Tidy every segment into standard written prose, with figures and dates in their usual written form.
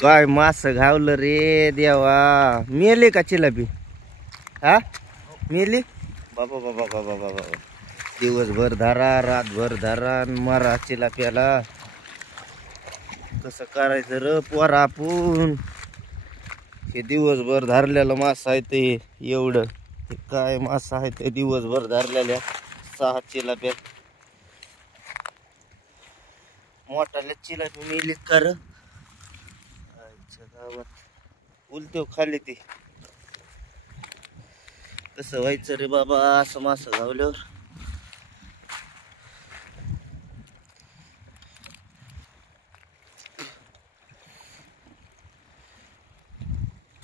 काय मास घावलं रे देवा. मेले का चिलापी? हा मेली. बाबा बाबा बाबा बाबा. दिवसभर धारा रातभर धारा मारा चिलाप्याला. कसं करायचं र पोरा आपण. हे दिवसभर धरलेलं मासा आहे ते एवढं. हे काय मासा आहे ते दिवसभर धरलेल्या 6 चिलाप्या. मोठाल्या चिलापी मेलीत का र? गावात उलटे खाली ते. कसं व्हायचं रे बाबा असं मास घावल्यावर.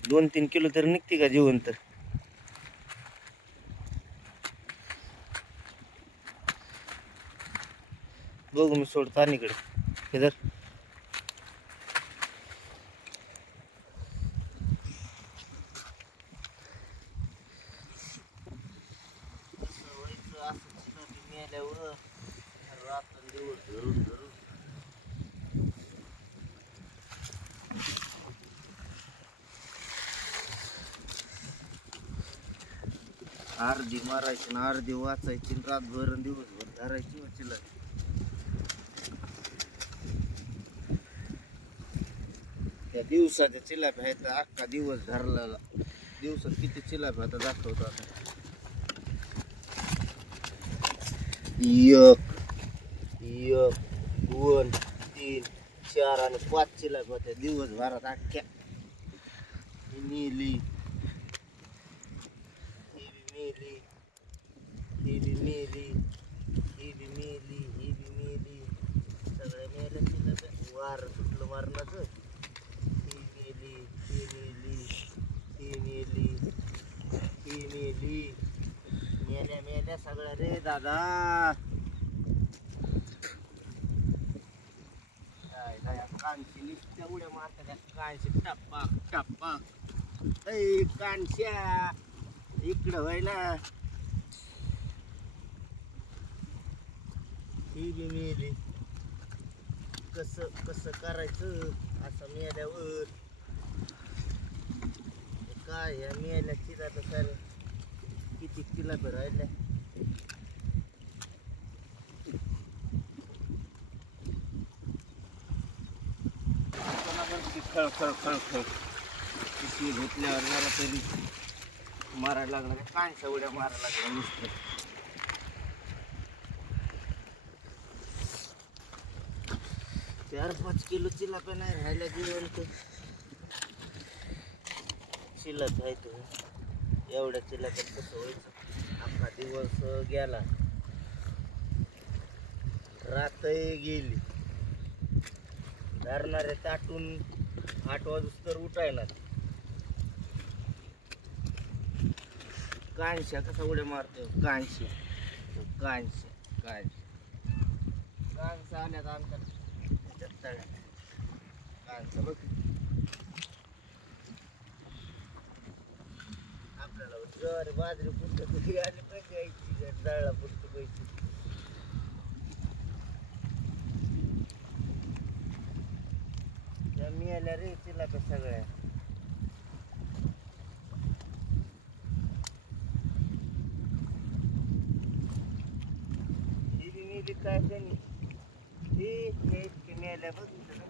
2-3 किलो तर निघते का जिवंत? बघू मी सोड पाणीकडे. इधर अर्धी मारायची ना अर्धी वाचायची रातभर दिवसभर धरायची वाचीला. त्या दिवसाच्या चिलाप्या आहेत अख्खा दिवस धरलेला. दिवसात किती चिलाप्या आता दाखवतो आता. 1 2 3 4 आणि 5 चिलाप्या होत्या दिवसभरात अख्ख्या. मेली ही बी मेली सगळ्या मेल्या चिलाप्या. वार सुटलं मारणाचं. ही मेली मेल्या सगळ्या रे दादा. कानशी नुसत्या उड्या मारतात. कानशी टप्पाक टप्पाक. ऐ कानश्या इकडं व्हायला. ही बी मेली. कसं करायचं असं मेल्यावर. काय या मेल्या चिला तर सर किती चिला राहिल्या. खळ खळ खळ खळ किती घेतल्यावर जरा तरी मारायला लागला. कानशा उड्या मारायला लागला नुसतं. 4-5 किलो चिलाप्या नाही राहिल्या जिवंत. शिल्लक आहे तो. एवढ्या चिलाप्या कसं व्हायचं. अख्खा दिवस गेला रातही गेली. धरणारे ताटून 8 वाजूस तर उठायला. कानशा कसा उड्या मारतो. कानशा आल्यात आमच्या कानशा बघ. आपल्याला ज्वारी बाजरी पुस्तक आली पाहिजे यायची दळला पुस्तक पैसे. त्या मिळाल्या रे चिलाप्या सगळ्या. ही बी मेली काय त्यांनी. हे इतके मेल्या बघितलं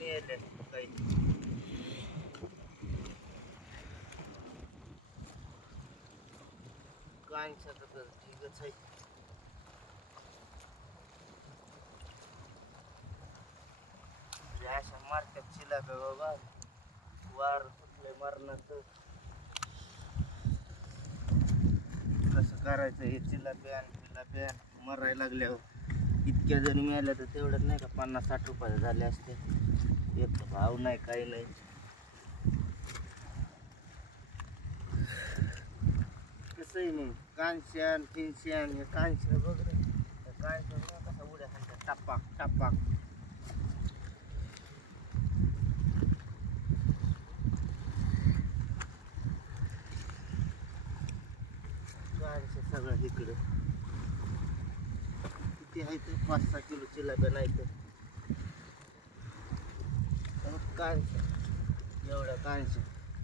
मेल्या काही. कानशाचं तर ठीकच आहे. अशा मारतात चिलाप्या बाबा. वार सुटलंय मरणाचं. कसं करायचं हे चिलाप्या मरायला लागल्यावर. इतक्या जणी मिळाल्या तर तेवढ्यात नाही का 50-60 रुपये झाले असते. एक भाव नाही काही नाही. कसंही नाही. कानश्यान फिनश्यान हे कानशा बघ रे. कानशा कसा उड्या खायच्या टप्पाक टप्पाक. कानशा सगळं इकडं किती आहे इथं 5-6 किलो चिलाब्या नाही तर कांच्या एवढ्या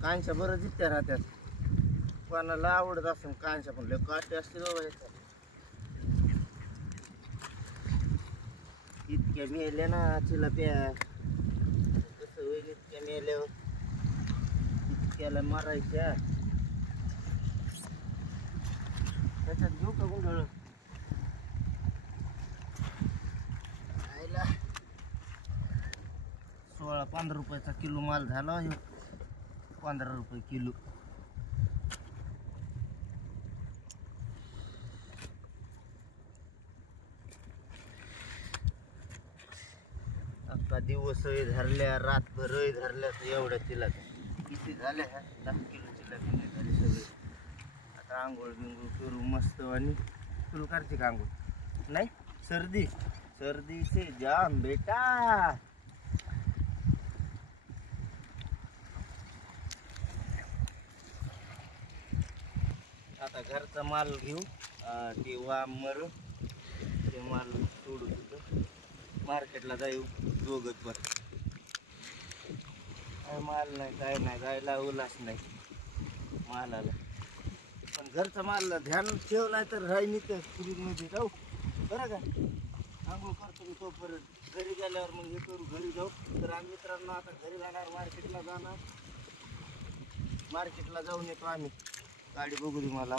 कांच्या बरं जित्या राहत्यात. कोणाला आवडत असेल कांच्या पण लय काटे असते बाबा याच्यात. इतक्या मेल्या ना चिलाप्या कसं होईल इतक्या मेल्यावर इतक्याला मारायच्या. त्याच्यात घेऊ का गुंडळ 16-15 रुपयाचा किलो माल झाला ह्यो. 15 रुपये किलो. अख्खा दिवस धरल्या रातभर धरल्या एवढ्या तिला किती झाल्या ह्या 10 किलो चिला झाली सगळे. आता आंघोळ बिंघोळ करू मस्त. आणि तुला करते का आंघोळ? नाही सर्दी से जाम बेटा. आता घरचा माल घेऊ. ते वामर ते माल सोडू तिथं मार्केटला जाऊ दोघच बर. माल नाही काय नाही जायला उल्हास नाही मालाला. पण घरचा माल ध्यान ठेव नाही तर राहिनी तर फ्रीजमध्ये जाऊ बरं का. आंघोळ करतो मी तोपर्यंत. घरी गेल्यावर मग हे करू घरी जाऊ. तर आम्ही मित्रांनो आता घरी जाणार मार्केटला जाऊन येतो आम्ही. गाडी बघू दे मला.